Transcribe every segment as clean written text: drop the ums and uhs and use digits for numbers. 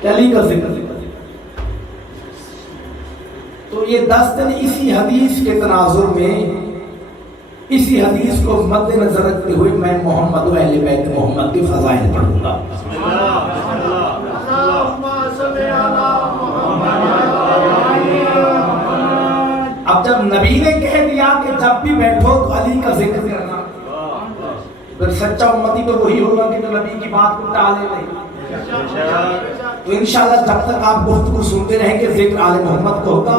کہ علی کا ذکر. تو یہ 10 دن اسی حدیث کے تناظر میں اسی حدیث کو مد نظر رکھتے ہوئے میں محمد و اہل بیت محمد کے فضائل پڑھوں گا. اب جب نبی نے کہہ دیا کہ جب بھی بیٹھو تو علی کا ذکر کرنا، پھر سچا امتی تو وہی ہوگا کہ جو نبی کی بات کو ٹالے نہیں. تو انشاءاللہ جب تک آپ گفتگو سنتے رہیں گے ذکر آل محمد کا ہوگا،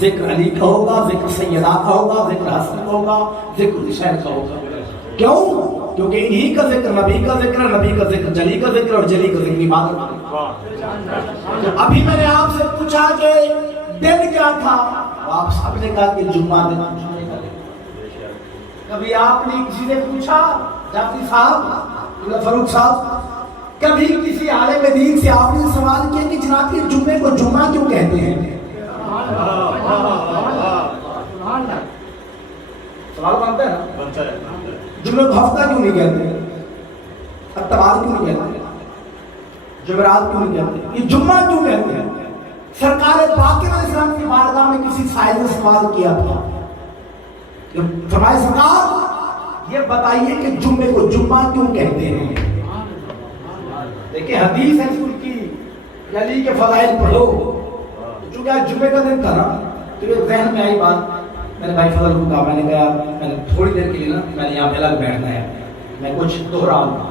ذکر علی کا ہوگا، ذکر سیدہ کا ہوگا، ذکر حسن کا ہوگا، ذکر حسین کا ہوگا. کیوں؟ کیونکہ انہی کا ذکر نبی کا ذکر ہے، نبی کا ذکر جلی کا ذکر اور جلی کا ذکر عبادت. ابھی میں نے آپ سے پوچھا کہ دن کیا تھا، آپ سب نے کہا کہ جمعہ دن. کبھی آپ نے کسی نے پوچھا جعفری صاحب، فاروق صاحب، کبھی کسی عالم دین سے آپ نے سوال کیا کہ جناب یہ جمعے کو جمعہ کیوں کہتے ہیں؟ سوال بنتا ہے نا، جمعے کو ہفتہ کیوں نہیں کہتے، اتوار کیوں نہیں کہتے، جمعرات کیوں نہیں کہتے، یہ جمعہ کیوں کہتے ہیں؟ سرکار باقر علیہ السلام کی بارگاہ میں کسی سائل نے سوال کیا تھا، فرمائے سرکار یہ بتائیے کہ جمعے کو جمعہ کیوں کہتے ہیں؟ دیکھیں حدیث ہے رسول کی، علی کے فضائل پڑھو. چونکہ آج جمعے کا دن تھا نا، تو یہ ذہن میں آئی بات. میں نے بھائی فضل کو کہا، میں نے کہا میں نے تھوڑی دیر کے لیے نا میں نے یہاں پہ الگ بیٹھنا ہے، میں کچھ دہراؤں گا.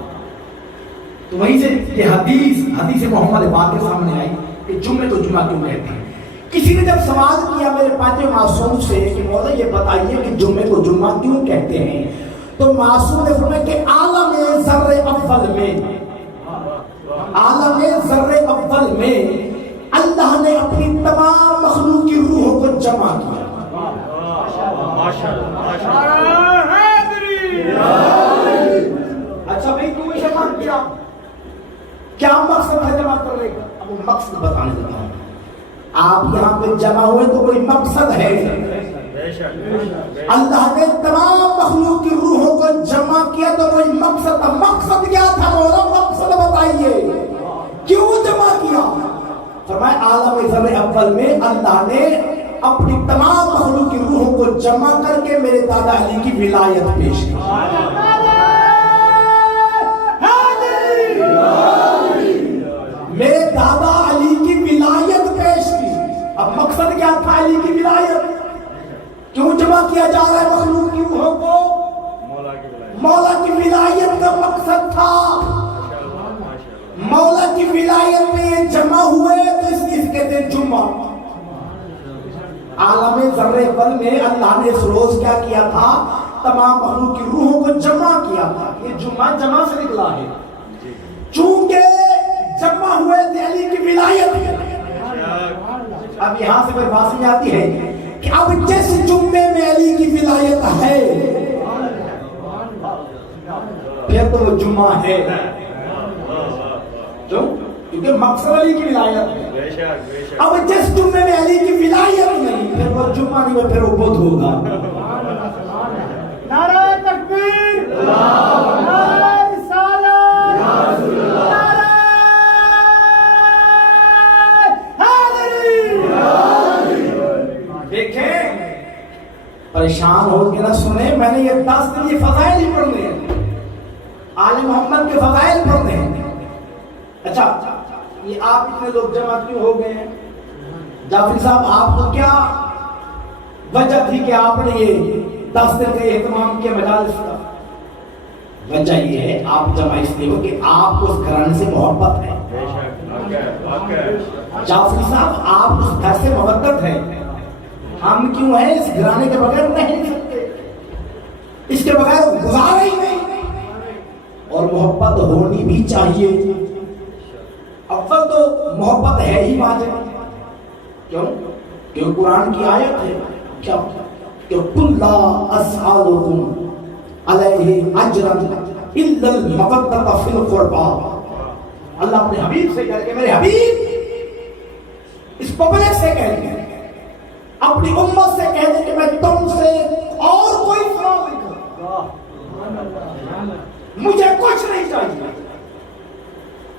تو وہیں سے یہ حدیث محمد باقر سامنے آئی کہ جمعے کو جمعہ کیوں کہتے ہیں. کسی نے جب سوال کیا میرے پانچ معصوم سے کہ مولا یہ بتائیے کہ جمعے کو جمعہ کیوں کہتے ہیں، تو معصوم نے فرمایا کہ عالم ذر اول میں، عالم ذر اول میں اللہ نے اپنی تمام مخلوق کی روحوں کو جمع کیا. اچھا بھائی کیوں جمع کیا، کیا مقصد ہے جمع کرنے کا؟ اب وہ مقصد بتانے دیتا ہوں. آپ یہاں پہ جمع ہوئے تو کوئی مقصد ہے. اللہ نے تمام مخلوق کی روحوں کو جمع کیا تو کوئی مقصد تھا. مقصد کیا تھا مولا؟ مقصد بتائیے، کیوں جمع کیا؟ فرمایا عالم ذر اول میں اللہ نے اپنی تمام مخلوق کی روحوں کو جمع کر کے میرے دادا علی کی ولایت پیش کی. میرے دادا علی کی ولایت پیش کی. اب مقصد کیا تھا علی کی ولایت؟ کیوں جمع کیا جا رہا ہے مخلوق کی روحوں کو؟ مولا کی ولایت کا مقصد تھا. مولا کی ولایت میں یہ جمع ہوئے تو اس لیے کہتے ہیں جمعہ. عالم ذر اول میں اللہ نے اس روز کیا کیا تھا؟ تمام مخلوق کی روحوں کو جمع کیا تھا. یہ جمعہ جمع سے نکلا ہے، چونکہ جمع ہوئے تھے علی کی ولایت. اب یہاں سے پھر بات سمجھ آتی ہے کہ اب جس جمعے میں علی کی ولایت ہے پھر تو وہ جمعہ ہے. کیونکہ مقصد علی کی ولایت ہے. اب جس جمعے میں علی کی ولایت نہیں پھر وہ جمعہ نہیں، پھر وہ بدھ ہوگا. نعرہ تکبیر، نعرہ رسالت، نعرہ حیدری. دیکھیں پریشان ہو کے نہ سنیں، میں نے یہ 10 دن یہ فضائل ہی پڑھنے ہیں، آل محمد کے فضائل پڑھنے ہیں. اچھا یہ آپ اتنے لوگ جمع کیوں ہو گئے ہیں؟ جعفری صاحب آپ کو کیا وجہ تھی کہ آپ نے یہ 10 دن کا اہتمام کیا مجالس کا؟ وجہ یہ ہے آپ جمع اس لیے ہو کہ آپ کو اس گھرانے سے محبت ہے. جعفری صاحب آپ اس گھر سے محبت ہے. ہم کیوں ہیں اس گھرانے کے بغیر نہیں سکتے، اس کے بغیر گزارا ہی نہیں. اور محبت ہونی بھی چاہیے. اول تو محبت ہے ہی واجب. کیوں؟ کیوں قرآن کی آیت ہے کیا کہ قل لا اسألکم علیہ اجرا الا المودۃ فی القربى. اللہ اپنے حبیب سے کہہ کہ میرے حبیب اس پبلک سے کہہ دیں، اپنی امت سے کہہ دیں کہ میں تم سے اور کوئی سوال نہیں کرتا، مجھے کچھ نہیں چاہیے.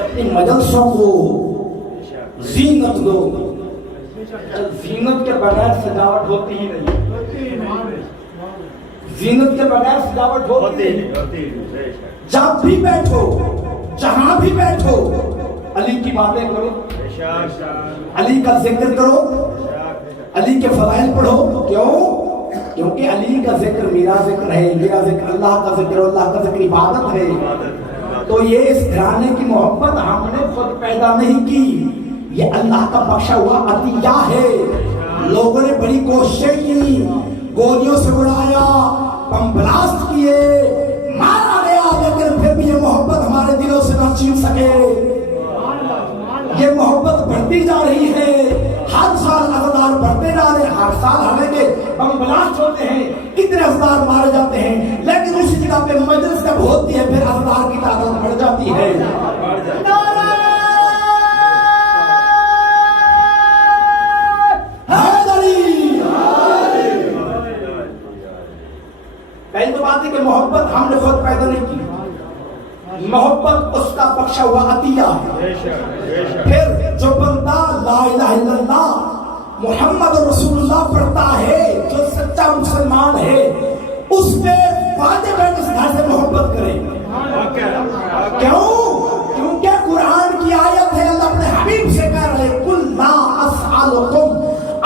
کہ اپنی مجلسوں کو زینت دو. زینت کے بغیر سجاوٹ ہوتی ہی نہیں. زینت کے بغیر سجاوٹ ہوتی نہیں. جب بھی بیٹھو, جہاں بھی بیٹھو, علی کی باتیں کرو, علی کا ذکر کرو, علی کے فضائل پڑھو. کیوں؟ کیونکہ علی کا ذکر میرا ذکر ہے, میرا ذکر اللہ کا ذکر, اللہ کا ذکر عبادت ہے. تو یہ اس گھرانے کی محبت ہم نے خود پیدا نہیں کی, یہ اللہ کا بخشا ہوا عطیہ ہے. لوگوں نے بڑی کوششیں کی, گولیوں سے اڑایا, بم بلاسٹ کیے, مارا گیا, لیکن پھر بھی یہ محبت ہمارے دلوں سے نہ چھین سکے. یہ محبت بڑھتی جا رہی ہے, ہر سال عزادار بڑھتے جا رہے ہیں. ہر سال حالانکہ بم بلاسٹ ہوتے ہیں, کتنے عزادار مارے جاتے ہیں, لیکن اسی جگہ پہ مجلس جب ہوتی ہے پھر عزادار کی تعداد بڑھ جاتی ہے. پہلی تو بات ہے کہ محبت ہم نے خود پیدا نہیں کی, محبت اس کا بخشا ہوا عطیہ ہے. پھر جو بندہ لا الہ الا اللہ محمد رسول اللہ پڑھتا ہے, جو سچا مسلمان ہے, اس پہ واجب ہے اس گھر سے محبت کرے. کیوں؟ کیونکہ قرآن کی آیت ہے, اللہ اپنے حبیب سے کہہ رہے قل لا اسألکم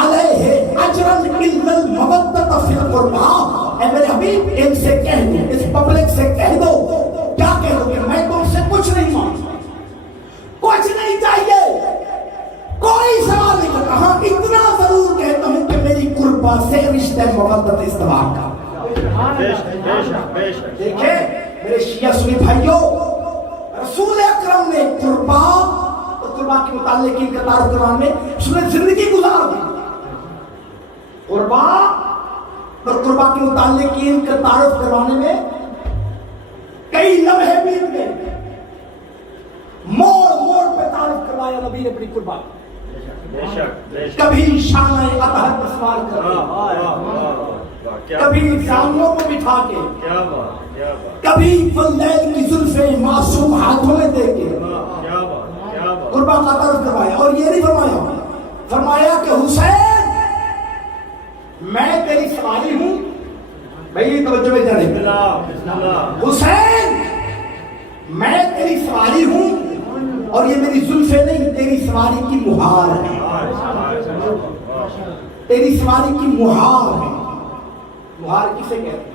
علیہ اجرا الا المودۃ فی القربى. اے میرے حبیب ان سے کہہ دو, اس پبلک سے کہہ دو, کیا کہہ دو کہ میں تم سے کچھ نہیں مانگتا, کچھ نہیں چاہیے, کوئی سوال نہیں کرتا. ہاں اتنا ضرور کہتا ہوں کہ میری قربا سے رشتہ مودت استوار کا. دیکھیں میرے شیعہ سنی بھائیوں, رسول اکرم نے قربا اور قربا کے متعلق ان کا تعارف کروانے میں اس نے زندگی گزار دی. قربا اور قربا کے متعلق ان کا تعارف کروانے میں کئی لمحے بیت گئے. موڑ موڑ پہ تعارف کروایا نبی نے اپنی قربا. کبھی شانہ اطہر پر سوار کر, کبھی سامنوں کو بٹھا کے, کبھی فلیل کی زلفیں معصوم ہاتھوں میں دے کے قربا کا تعارف کروایا. اور یہ نہیں فرمایا, فرمایا کہ حسین میں تیری سواری ہوں. بھائی توجہ میں جانے, حسین میں تیری سواری ہوں اور یہ میری زلفیں نہیں, تیری سواری کی مہار ہے, تیری سواری کی مہار ہے. مہار کسے کہتے ہیں؟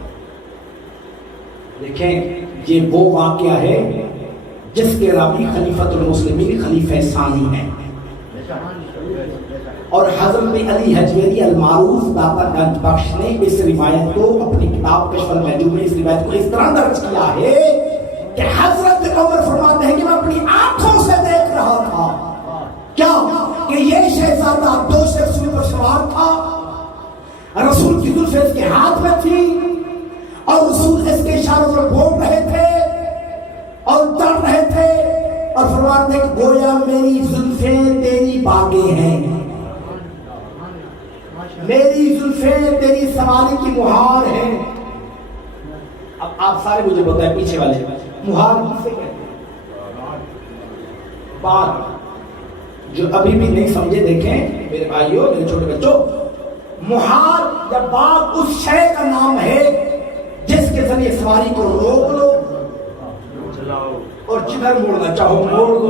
دیکھیں یہ وہ واقعہ ہے جس کے راوی خلیفۃ المسلمین خلیفہ ثانی ہیں, اور حضرت علی حجویری المعروف داتا گنج بخش نے اس روایت کو اپنی کتاب کشف المحجوب میں اس روایت کو اس طرح درج کیا ہے کہ حضرت عمر فرماتے ہیں کہ میں اپنی آنکھوں سے دیکھ رہا تھا کیا کہ یہ شہزادہ دو سے رسول پر سوار تھا, رسول کی زلفیں اس کے ہاتھ میں تھی اور رسول اس کے اشاروں پر بول رہے تھے اور چڑھ رہے تھے اور فرماتے ہیں کہ گویا میری زلفیں تیری باغیں ہیں, میری زلفیں تیری سواری کی مہار ہیں. اب آپ سارے مجھے بتائیں پیچھے والے, مہار کسے کہتے ہیں؟ باغ. جو ابھی بھی نہیں سمجھے دیکھیں میرے بھائیوں, میرے چھوٹے بچوں, مہار یا باغ اس شے کا نام ہے جس کے ذریعے سواری کو روک لو اور جدھر موڑنا چاہو موڑ دو.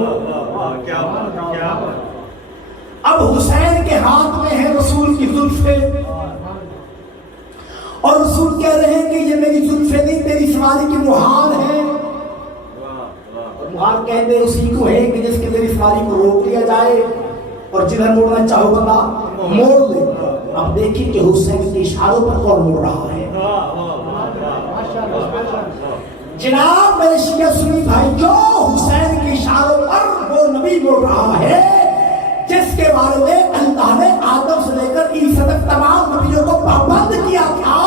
اب حسین کے ہاتھ میں ہے رسول کی زلفیں اور رسول کہہ رہے ہیں کہ یہ میری زلفیں نہیں, تیری سواری کی مہار ہے. اور مہار کہتے ہیں اسی کو ہے کہ جس کے ذریعے سواری کو روک لیا جائے اور جدھر موڑنا چاہو بندہ موڑ لے. اب دیکھیں کہ حسین کے اشاروں پر کون موڑ رہا ہے. جناب میرے شیعہ سنی بھائی, جو حسین کے اشاروں پر وہ نبی موڑ رہا ہے جس کے بارے میں اللہ نے آدم سے لے کر عیسیٰ تک تمام نبیوں کو پابند کیا تھا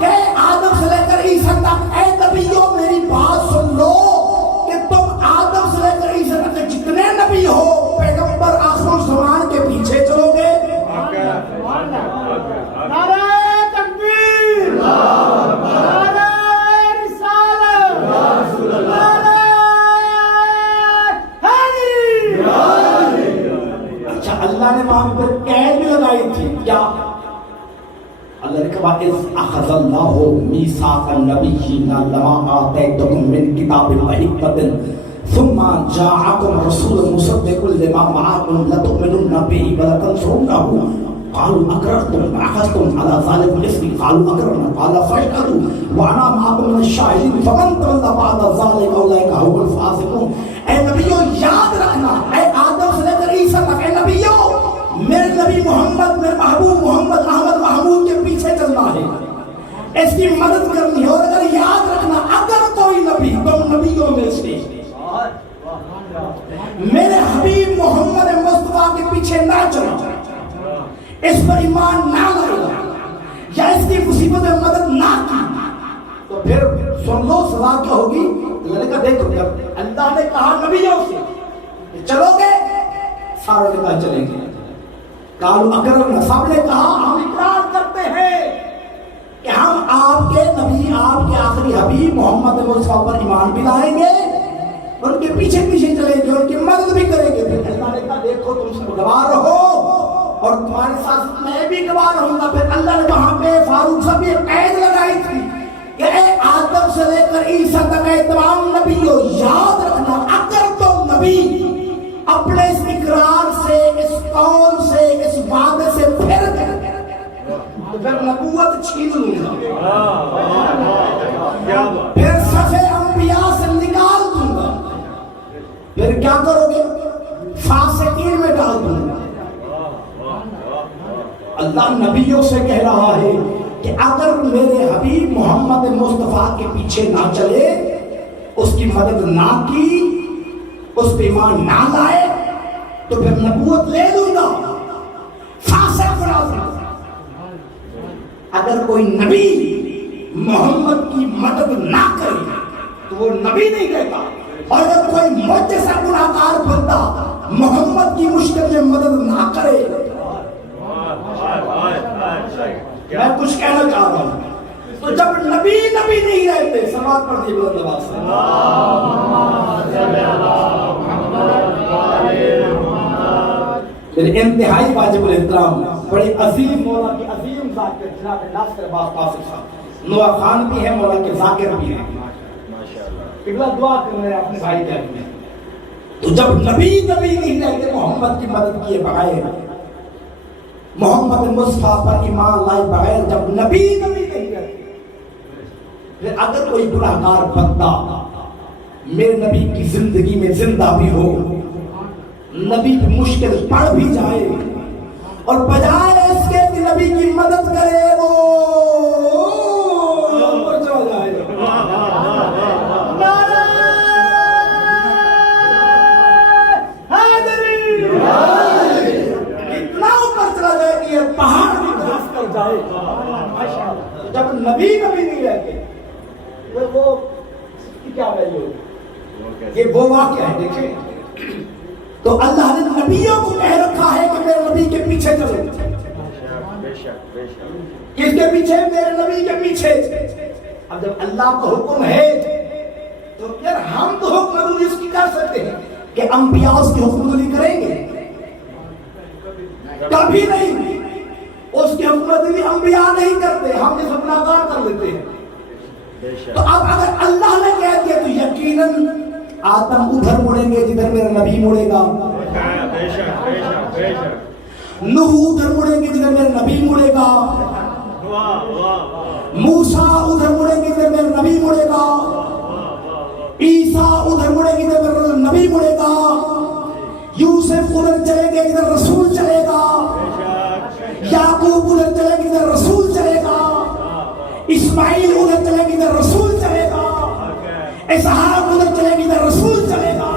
کہ آدم سے لے کر عیسیٰ تک اے نبیوں میری بات سن لو کہ تم آدم سے لے کر عیسیٰ تک جتنے نبی ہو پیغمبر آخر الزمان کے پیچھے چلو گے. نعرہ تکبیر, نعرہ رسالت, نعرہ وَإِذْ أَخَذَ اللَّهُ مِيثَاقَ النَّبِيِّينَ لَمَا آتَيْتُكُم مِّن كِتَابٍ وَحِكْمَةٍ ثُمَّ جَاءَكُمْ رَسُولٌ مُصَدِّقٌ لِّمَا مَعَكُمْ لَتُؤْمِنُنَّ بِهِ وَلَتَنصُرُنَّهُ قالوا أقررتم أخذتم على ذلك إثري قالوا أقررنا قال فاشهدوا وأنا معكم من الشاهدين فمن تولى بعد ذلك أولئك هم الفاسقون. اے نبیوں یاد رکھنا، اے آدم سے لے کر عیسیٰ تک، اے نبیوں میرے نبی محمد، میرے محبوب محمد احمد محمود کے پیچھے چلنا ہے، اس کی مدد کرنی ہے. اور اگر یاد رکھنا اگر کوئی نبی تم نبیوں میں سے میرے حبیب محمد مصطفیٰ کے پیچھے نہ چلا، اس پر ایمان نہ لائے یا اس کی مصیبت میں مدد نہ کی، تو پھر سن لو سزا کیا ہوگی. اللہ نے کہا دیکھو جب اللہ نے کہا نبیوں سے کہ چلو گے، سارے نے کہا چلیں گے. قالوا اقررنا، سب نے کہا ہم اقرار کرتے ہیں کہ ہم آپ کے نبی، آپ کے آخری حبیب محمد مصطفیٰ پر ایمان بھی لائیں گے، ان کے پیچھے پیچھے چلیں گے، ان کی مدد بھی کریں گے. پھر اللہ نے کہا دیکھو تم سب گواہ رہو اور تمہارے ساتھ میں بھی گواہ رہوں گا. پھر اللہ نے وہاں پہ فاروق صاحب یہ قید لگائی تھی کہ اے آدم سے لے کر عیسیٰ تک اے تمام نبیوں یاد رکھنا اگر تم نبی اپنے اس اقرار سے، اس قول سے، اس وعدے سے پھر گئے تو پھر نبوت چھین لوں گا، پھر صفحے انبیاء سے نکال دوں گا، پھر کیا کرو گے؟ فاسقین میں ڈال دوں گا. اللہ نبیوں سے کہہ رہا ہے کہ اگر میرے حبیب محمد مصطفیٰ کے پیچھے نہ چلے، اس کی مدد نہ کی، اس پہ ایمان نہ لائے، تو پھر نبوت لے لوں گا، فاسق بنا دوں گا. اگر کوئی نبی محمد کی مدد نہ کرے تو وہ نبی نہیں کہتا، اور اگر کوئی مجھ جیسا گناہگار بندہ محمد کی مشکل میں مدد نہ کرے. میں کچھ کہنا چاہ رہا ہوں، تو جب نبی نبی نہیں رہتے، سماعت پڑھ دیجیے بلند آواز سے، میرے انتہائی واجب الاحترام بڑے عظیم مولا کی عظیم ذات کے جناب ناصر عباس قاسم صاحب، نوح خان بھی ہیں، مولا کے ذاکر بھی ہیں، قبلہ دعا کر رہے ہیں اپنے بھائی کے حق میں. تو جب نبی نبی نہیں رہتے محمد کی مدد کیے بغیر، محمد مصطفیٰ پر ایمان لائے بغیر، جب نبی نبی نہیں رہتے، پھر اگر کوئی گناہگار بندہ میرے نبی کی زندگی میں زندہ بھی ہو، نبی کی مشکل پڑ بھی جائے، اور بجائے اس کے کہ نبی کی مدد کرے وہ اوپر چلا جائے، اتنا اوپر چلا جائے کہ یہ پہاڑ بھی دراز کر جائے. جب نبی نبی نہیں رہتے وہ کیا ویلیو ہے؟ یہ وہ واقعہ ہے. دیکھیں تو اللہ نے نبیوں کو کہہ رکھا ہے کہ میرے نبی کے پیچھے چلو. کس کے پیچھے؟ میرے نبی کے پیچھے. اب جب اللہ کا حکم ہے تو یار ہم تو حکم عملی اس کی کر سکتے ہیں کہ انبیاء اس کی حکم عملی کریں گے؟ کبھی نہیں. اس کی حکم عملی انبیاء نہیں کرتے، ہم اس اپنا کار کر لیتے ہیں. تو اب اگر اللہ نے کہہ دیا تو یقیناً آدم ادھر مڑیں گے جدھر میرا نبی مڑے گا، نوح ادھر مڑیں گے جدھر میرا نبی مڑے گا، موسیٰ ادھر مڑیں گے جدھر میرا نبی مڑے گا، عیسیٰ ادھر مڑیں گے جدھر میرا نبی مڑے گا، یوسف ادھر چلیں گے جدھر رسول چلے گا، یعقوب ادھر چلیں گے جدھر رسول چلے گا، اسماعیل ادھر چلیں گے جدھر رسول چلے گا، اسحاق ادھر چلے گی ادھر رسول چلے گا،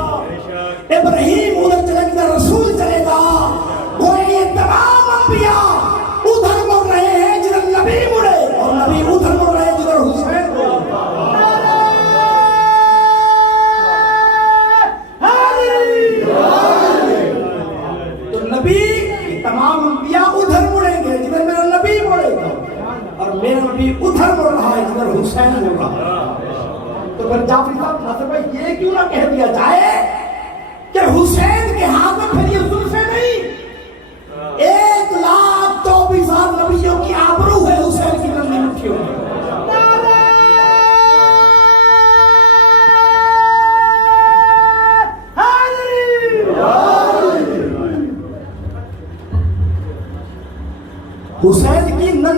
ابراہیم ادھر چلے گی ادھر رسول چلے گا. کوئی یہ تمام انبیاء ادھر مڑ رہے ہیں جدھر نبی مڑے، اور نبی ادھر مڑ رہے ہیں جدھر حسین مڑے. تو نبی تمام انبیاء ادھر مڑیں گے جدھر میرا نبی مڑے گا، اور میرا نبی ادھر مڑ رہا ہے جدھر حسین مڑ رہا ہے. تو پھر جعفری صاحب ناصر بھائی یہ کیوں نہ کہہ دیا جائے کہ حسین کے ہاتھ میں پھر یہ زلفیں نہیں، 1,24,000 نبیوں کی آبرو ہے حسین کی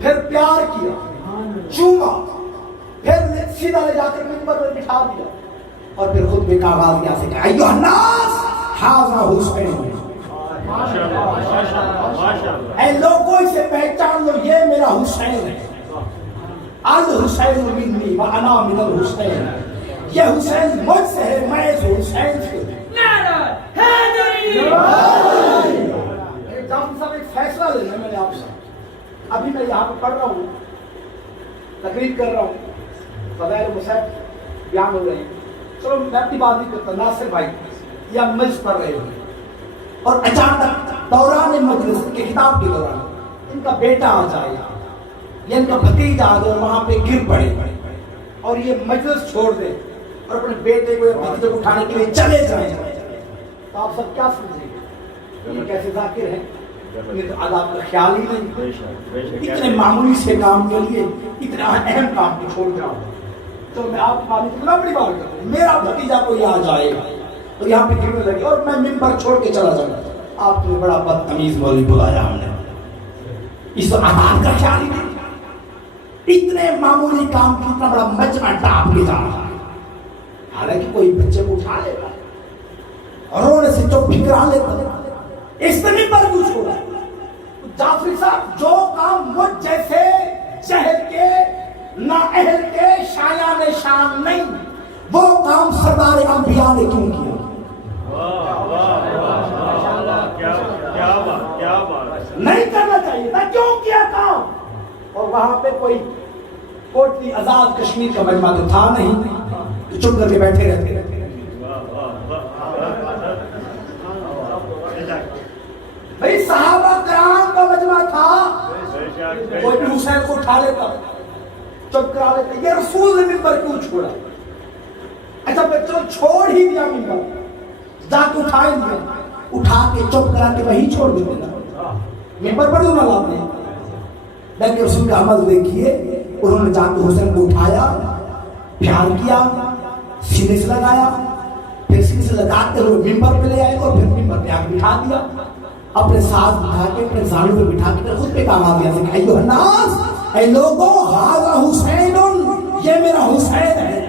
پھر پیار کیا, چوما, پھر سیدھا لے جا کر منبر پر بٹھا دیا, اور پھر خطبے کا آغاز یہاں سے کہا ایھا الناس ھذا حسین. اے لوگوں اسے پہچان لو, یہ میرا حسین ہے. الحسین منی وانا من الحسین, یہ حسین مجھ سے ہے, میں اس حسین سے. جب سب ایک فیصلہ لینا ہے میں نے آپ سے, ابھی میں یہاں پہ پڑھ رہا ہوں, تقریر کر رہا ہوں, فضائل مسائل بیان ہو رہے ہیں, چلو میں اپنی بات نہیں کرتا, ناصر بھائی یا مجلس پڑھ رہے ہیں, اور اچانک دوران مجلس کے خطاب کے دوران ان کا بیٹا آ جائے یا ان کا بھتیجا آ جائے اور وہاں پہ گر پڑے اور یہ مجلس چھوڑ دے اور اپنے بیٹے کو یا بھتیجے کو اٹھانے کے لیے چلے جائیں, تو آپ سب کیا سمجھیں گے؟ یہ کیسے ذاکر ہیں؟ یہ تو عذاب کا خیال ہی نہیں. اتنے معمولی سے کام کے لیے اتنا اہم کام کو چھوڑ کر آؤں. تو میں آپ کو اتنا بڑی بات کرتا ہوں, میرا بھتیجا کوئی آ جائے تو یہاں پہ گرنے لگے اور میں ممبر چھوڑ کے چلا جاؤں, آپ نے بڑا بدتمیز مولوی بلایا ہم نے, اس تو عذاب کا خیال ہی نہیں. اتنے معمولی کام کی اتنا بڑا مجمع ٹاپ کے جا رہا ہے, حالانکہ کوئی بچے کو اٹھا لے گا اور رونے سے چپ ٹھکرا لیتا ہے, اس میں ممبر کیوں چھوڑا؟ جعفری صاحب جو کام مجھ جیسے جہل کے نااہل کے شایان شان نہیں, وہ کام سردار انبیاء نے کیوں کیا؟ نہیں کرنا چاہیے تھا, کیوں کیا کام؟ اور وہاں پہ کوئی کوٹلی آزاد کشمیر کا مجمع تو تھا نہیں, تو چپ کر کے بیٹھے رہتے. بھائی صحابہ کرام کا مجمع تھا, کوئی بھی حسین کو اٹھا لیتا, چپ کرا لیتا. یہ رسول نے ممبر کیوں چھوڑا؟ اچھا بچوں چھوڑ ہی دیا ممبر, جا کے اٹھا ہی دیا, اٹھا کے چپ کرا کے وہی چھوڑ دیتے نا, ممبر پر نہ لاتے ہیں. لیکن رسول کا عمل دیکھیے, انہوں نے جا کے حسین کو اٹھایا, پیار کیا, سینے سے لگایا, پھر سینے سے لگاتے ہوئے ممبر پہ لے آئے اور پھر ممبر پہ آ کے بٹھا دیا, اپنے ساتھ بٹھا کے اپنے زانوں پہ بٹھا کے خود پہ کام آ گیا کہ ایھا الناس, اے لوگوں ھذا حسین, یہ میرا حسین ہے.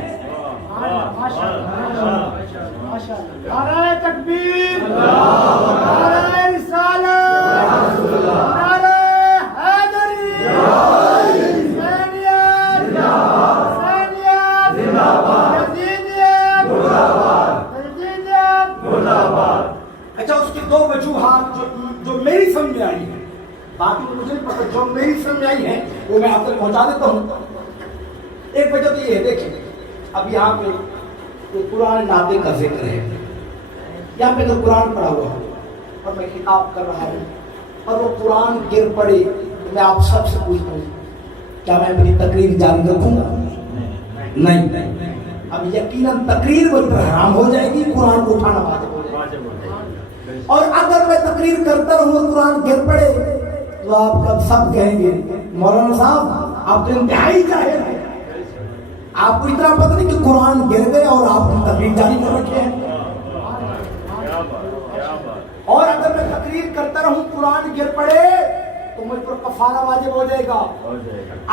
نعرہ تکبیر, نعرہ رسالت, نعرہ حیدری, حسینیت, حسینیت, یزیدیت, یزیدیت. اچھا اس کی دو وجوہات جو میری سمجھ میں آئی ہے, باقی تو مجھے نہیں پتا, جو میری سمجھ میں آئی ہے وہ میں آپ تک پہنچا دیتا ہوں. ایک وجہ تو یہ ہے, دیکھیں اب یہاں پہ قرآن ناطق کا ذکر ہے, یہاں پہ تو قرآن پڑھا ہوا ہے اور میں خطاب کر رہا ہوں اور وہ قرآن گر پڑے, تو میں آپ سب سے پوچھتا ہوں کیا میں اپنی تقریر جاری رکھوں گا؟ نہیں. اب یقیناً تقریر وہ حرام ہو جائے گی, قرآن کو اٹھانا واجب ہو جائے گا. اور اگر میں تقریر کرتا رہوں اور قرآن گر پڑے تو آپ کب سب کہیں گے مولانا صاحب آپ تو انتہائی جاہل ہیں, آپ کو اتنا پتہ نہیں کہ قرآن گر گئے اور آپ نے تقریر جاری کر رکھے ہیں. اور اگر میں تقریر کرتا رہوں قرآن گر پڑے تو مجھ پر کفارہ واجب ہو جائے گا.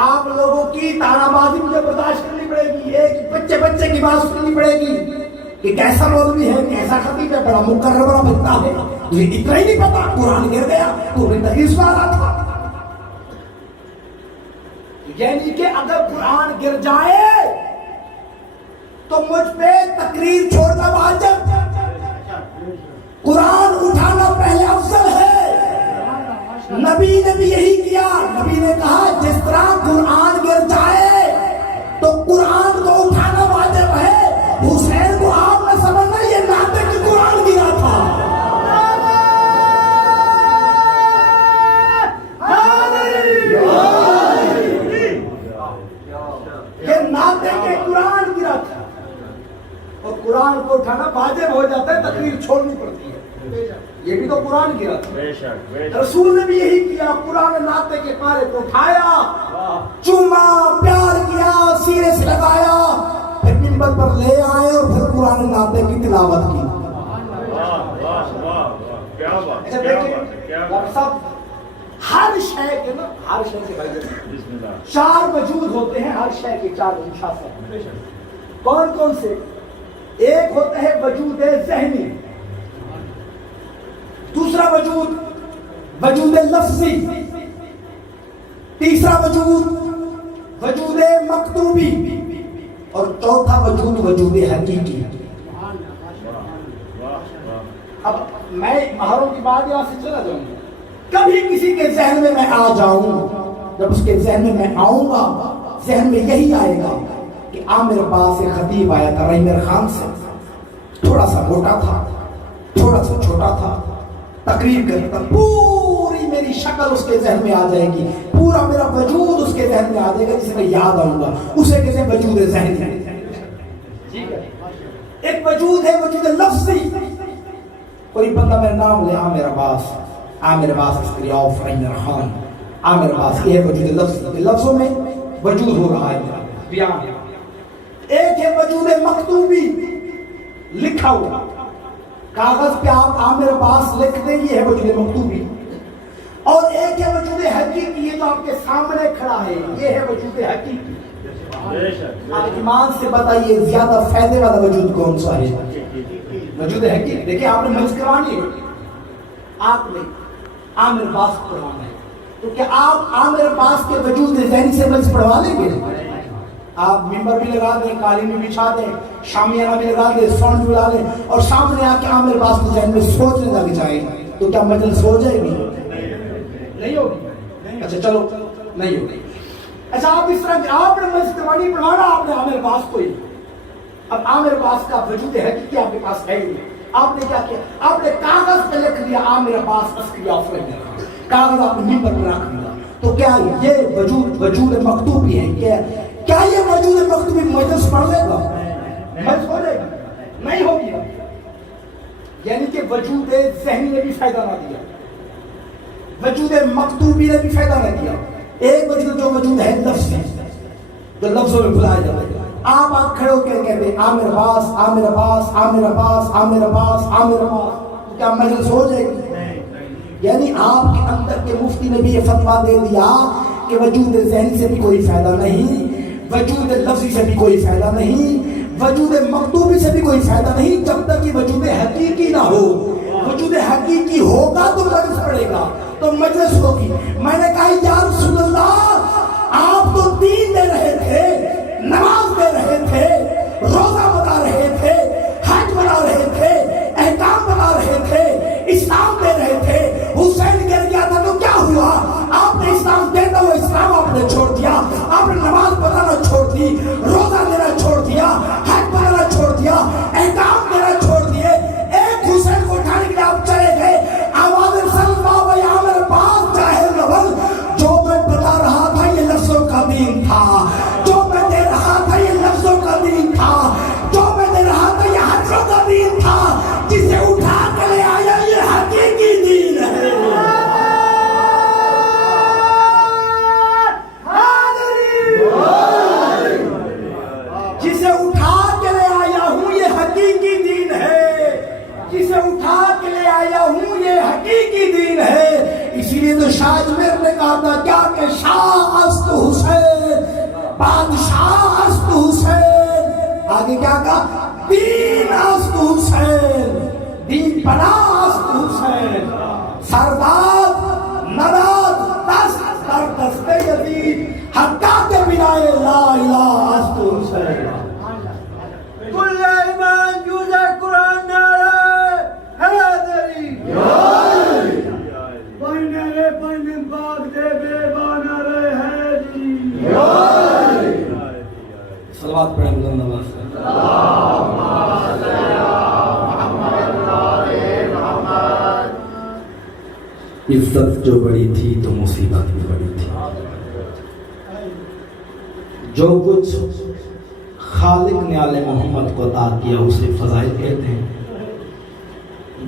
آپ لوگوں کی تانا بازی مجھے برداشت کرنی پڑے گی, ایک بچے کی بات سننی پڑے گی کہ کیسا مولوی ہے, کیسا خطیب ہے, بڑا مقرر بڑا بنتا ہے, تجھے اتنا ہی نہیں پتا قرآن گر گیا تو میں تقریر سنا رہا تھا. یعنی کہ اگر قرآن گر جائے تو مجھ پہ تقریر چھوڑنا واجب, قرآن اٹھانا پہلے افضل ہے. نبی نے بھی یہی کیا, نبی نے کہا جس طرح قرآن گر جائے تو قرآن کو اٹھانا واجب ہے. حسین کو آپ نے سمجھنا یہ ناطق کی قرآن گرا تھا. یہ ناطق کے قرآن گرا تھا اور قرآن کو اٹھانا واجب ہو جاتا ہے, تقریر چھوڑنی پڑتی ہے. یہ بھی تو قرآن گرا تھا. رسول نے بھی یہی کیا, قرآن ناطق کے پارے کو اٹھایا, چوما, پیار کیا, سینے سے لگایا, پھر ممبر پر لے آئے اور پھر قرآن ناطق کی تلاوت کی. اچھا دیکھیں ڈاکٹر صاحب, ہر شے کے نا ہر شے کے بھائی چار وجود ہوتے ہیں، ہر شے کے چار وجود۔ کون کون سے؟ ایک ہوتا ہے وجود ذہنی، دوسرا وجود وجود لفظی، تیسرا وجود مکتوبی، اور چوتھا وجود حقیقی۔ اب میں مہاروں کی بات یہاں سے چلا جاؤں گا، کبھی کسی کے ذہن میں آ جاؤں، جب اس کے ذہن میں آؤں گا، ذہن میں یہی آئے گا کہ عامر عباس ایک خطیب آیا تھا رحیم خان سے، تھوڑا سا موٹا تھا، تھوڑا سا چھوٹا تھا، تقریر کرتا، پوری میری شکل اس کے ذہن میں آ جائے گی، پورا میرا وجود اس کے ذہن میں آ جائے گا، جسے میں یاد آؤں گا، اسے کہتے ہیں وجود ذہنی۔ ایک وجود ہے وجود لفظی، کوئی بندہ میرا نام لے عامر عباس اسکری آف رحیم خان، عامر عباس، یہ ہے وجود لفظی، لفظوں میں وجود ہو رہا ہے بیان۔ ایک ہے وجود مکتوبی، لکھا ہوا، کاغذ پہ آپ عامر عباس لکھ دیں، یہ ہے وجود مکتوبی۔ اور ایک ہے وجود حقیقی، یہ تو آپ کے سامنے کھڑا ہے، یہ ہے وجود حقیقی۔ آپ ایمان سے بتائیے زیادہ فائدے والا وجود کون سا ہے؟ وجود حقیقی۔ دیکھیں آپ نے منظ کروانی ہے، آپ نے عامر عباس کو پڑھوانا ہے، تو کیا آپ عامر عباس کے وجود ذہنی سے منظ پڑھوا لیں گے؟ آپ ممبر بھی لگا دیں، قالین بھی بچھا دیں، شامیانہ بھی لگا دیں، ساؤنڈ بھی لگا دیں، اور سامنے آ کے عامر عباس کے ذہن میں سوچنے لگ جائیں، تو کیا مجلس ہو جائے گی؟ نہیں ہوگی۔ اچھا چلو نہیں ہوگی۔ اچھا آپ اس طرح آپ نے منظ کروانی پڑھوانا، آپ نے عامر عباس کو ہی، اب عامر عباس کا وجود حقیقی آپ کے پاس ہے ہی، آپ نے کیا کیا؟ آپ نے کاغذ پہ لکھ دیا عامر عباس عسکری آف رحیم خان، کاغذ آپ نے ممبر پہ رکھ دیا، تو کیا یہ وجود مکتوبی ہے؟ کیا یہ وجود مکتوبی مجلس پڑھ لے گا؟ مجلس ہو جائے گا؟ نہیں ہوگی۔ یعنی کہ وجود ذہنی نے بھی فائدہ نہ دیا، وجود مکتوبی نے بھی فائدہ نہ دیا۔ ایک وجود جو وجود ہے لفظ، جو لفظوں میں بلایا جاتا ہے، آپ کھڑے ہو کے کہتے ہیں عامر عباس عامر عباس عامر عباس عامر عباس عامر عباس، تو کیا مجلس ہو جائے گی؟ یعنی آپ کے اندر کے مفتی نے بھی یہ فتویٰ دے دیا کہ وجود ذہنی سے بھی کوئی فائدہ نہیں، وجود لفظی سے بھی کوئی فائدہ نہیں، وجود مکتوبی سے بھی کوئی فائدہ نہیں، جب تک کہ وجود حقیقی نہ ہو۔ وجود حقیقی ہوگا تو مجلس پڑے گا، تو مجلس ہوگی۔ میں نے کہا یا رسول اللہ، آپ تو دین دے رہے تھے، نماز دے رہے تھے، روزہ بتا رہے تھے، حج بنا رہے تھے، احکام بنا رہے تھے، اسلام دے رہے تھے، حسین گر گیا تھا تو کیا ہوا؟ آپ نے اسلام دیتا ہوا اسلام آپ نے چھوڑ دیا، آپ نے نماز بتانا چھوڑ دی، روزہ دینا چھوڑ دیا، حج بنانا چھوڑ دیا، احکام دینا چھوڑ دیے، ایک حسین کو اٹھانے کے لیے آپ چلے گئے۔ آواز سلمہ و عامر عباس جاہل نول، جو میں بتا رہا تھا یہ لفظوں کا دین تھا، جو میں دے رہا تھا یہ لفظوں کا دین تھا، جو میں دے رہا تھا یہ حرفوں کا دین تھا، جسے اٹھا کے لے آیا یہ حقیقی دین ہے۔ جسے اٹھا کے لے آیا ہوں یہ حقیقی دین ہے، جسے اٹھا کے لے آیا ہوں یہ حقیقی دین ہے۔ اسی لیے تو شاہ اجمیر نے کہا تھا کیا کہ شاہ است حسین، بادشاہ است حسین، آگے کیا کہا؟ دین است حسین، دین پناہ است حسین، سرداد نداد دست در دست یزید، حقات بنائے لا الہ است حسین۔ کل ایمان جوزہ قرآن نعرہ حیدری، بائنرے بائنن باغ دے بے بانرے حیدری۔ صلوات پڑھیں بلند آواز سے۔ عزت جو بڑی تھی تو مصیبت بھی بڑی تھی، جو کچھ خالق نے آل محمد کو عطا کیا اسے فضائل کہتے ہیں،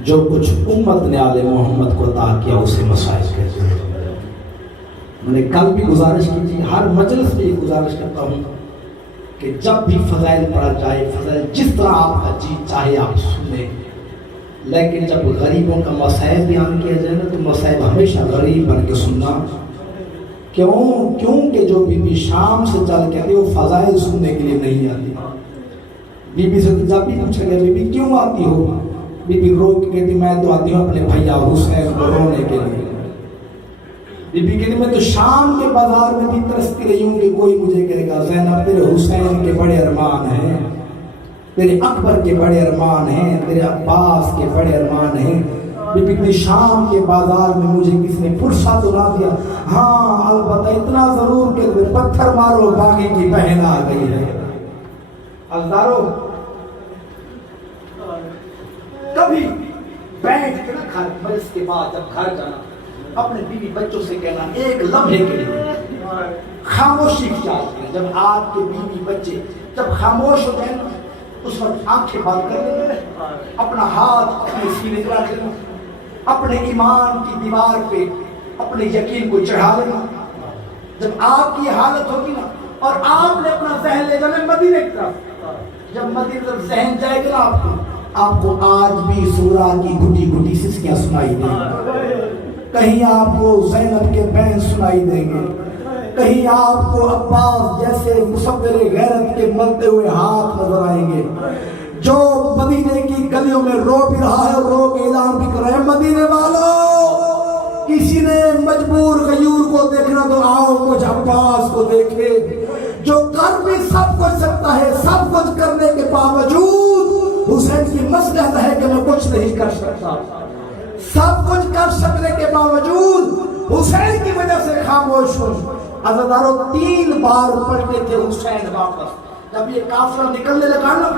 جو کچھ امت نے آل محمد کو عطا کیا اسے مسائل کہتے ہیں۔ میں نے کل بھی گزارش کی تھی، ہر مجلس میں یہ گزارش کرتا ہوں کہ جب بھی فضائل پڑھا جائے، فضائل جس طرح آپ کا جی چاہے آپ سنیں، لیکن جب غریبوں کا مسائل بیان کیا جائے نا تو مسائل ہمیشہ غریب بن کے سننا. کیوں کہ جو بی بی شام سے چل کے آتی وہ فضائل سننے کے لیے نہیں آتی. بی بی سے جب بھی پوچھا گیا بی بی کیوں آتی ہو, بی بی رو کے کہتی میں تو آتی ہوں اپنے بھیا حسین کو رونے کے لیے. بی بی کہتی میں تو شام کے بازار میں بھی ترستی رہی ہوں کہ کوئی مجھے کہے گا زینب تیرے حسین کے بڑے ارمان ہیں, تیرے اکبر کے بڑے ارمان ہیں, تیرے عباس کے بڑے ارمان ہیں. بی بی کہتی شام کے بازار میں مجھے کس نے فرصت نہ دیا, ہاں البتہ اتنا ضرور کہ پتھر مارو باغی کی بہن آ گئی ہے. ہزاروں کبھی بیٹھ کے نہ کھا, اس کے بعد جب گھر جانا اپنے بیوی بچوں سے کہنا ایک لمحے کے لیے خاموشی اختیار کریں. جب آپ کے بیوی بچے جب خاموش ہو جائیں اس وقت آنکھیں بند کر لیں, اپنا ہاتھ اپنے سینے پر رکھ لینا, اپنے ایمان کی دیوار پہ اپنے یقین کو چڑھا لینا. جب آپ کی حالت ہوگی نا اور آپ نے اپنا ذہن لے جانا مدینے کی طرف, جب مدینے کی طرف ذہن جائے گا نا آپ کو آج بھی سورہ کی گھٹی گھٹی سسکیاں سنائی دیں گے. کہیں آپ کو زینب کے بین سنائی دیں گے, کہیں آپ کو عباس جیسے مصور غیرت کے ملتے ہوئے ہاتھ نظر آئیں گے. جو مدینے کی گلیوں میں رو بھی رہا ہے رو کے اعلان بھی کر رہے ہیں مدینے والوں, کسی نے مجبور غیور کو دیکھنا تو آؤ مجھ عباس کو دیکھے جو کر بھی سب کچھ سکتا ہے. سب کچھ کرنے کے باوجود حسین کی مصلحت ہے کہ میں کچھ نہیں کر سکتا. سب کچھ کر سکنے کے باوجود حسین کی وجہ سے خاموش ہوں. عزاداروں 3 بار پڑھتے تھے حسین واپس. جب یہ قافلہ نکلنے لگا نا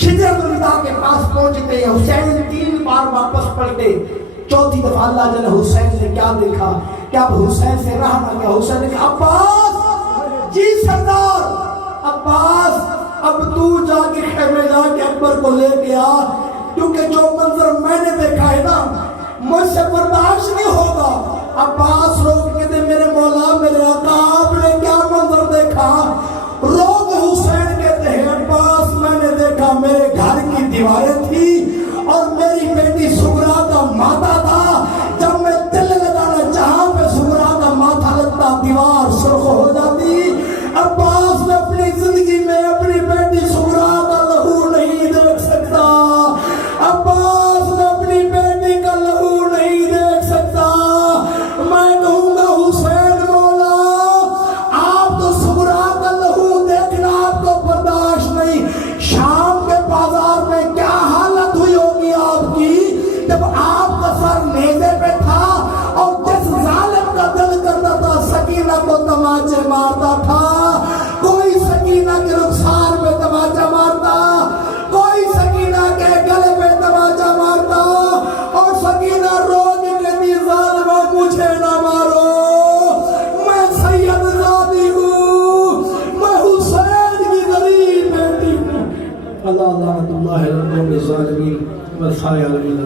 شجرۃ الوداع کے پاس پہنچتے ہیں حسین 3 بار واپس پڑھتے. چوتھی دفعہ اللہ جل حسین نے کیا دیکھا کہ اب حسین سے رہا نہ گیا. حسین نے کہا عباس, جی سردار, عباس اب تو جا کے خیمے جا کے اکبر کو لے گیا, کیونکہ جو منظر میں نے دیکھا ہے نا مجھ سے برداشت نہیں ہوگا. عباس روک کے دے میرے مولا میرے آقا آپ نے کیا منظر دیکھا. روک حسین کہتے ہیں عباس میں نے دیکھا میرے گھر کی دیواریں تھی اور میری بیٹی سغرا کا ماتھا تھا. جب میں تلے لگانا جہاں پہ سغرا کا ماتھا لگتا دیوار سرخ ہو جاتی. عباس نے اپنی زندگی میں اپنی بیٹی سغرا کا لہو نہیں دیکھ سکتا. عباس نے اپنی بیٹی کا لہو نہیں دیکھ سکتا. میں کہوں گا حسین مولا آپ تو سغرا کا لہو دیکھنا آپ کو برداشت نہیں. شام کے بازار میں کیا حالت ہوئی ہوگی آپ کی جب آپ کا سر نیزے پہ تھا اور جس ظالم کا دل کرتا تھا سکینہ کو تماچے مارتا تھا. کوئی سکینہ کے رخسار پہ تماچا مارتا, کوئی سکینہ کے گلے پہ تماچا مارتا اور سکینہ رو کے کہتی ظالمہ مجھے نہ مارو, میں سید زادی ہوں, میں حسین کی غریب بیٹی ہوں. اللہ لعنت اللہ علی الظالمین والسائر علی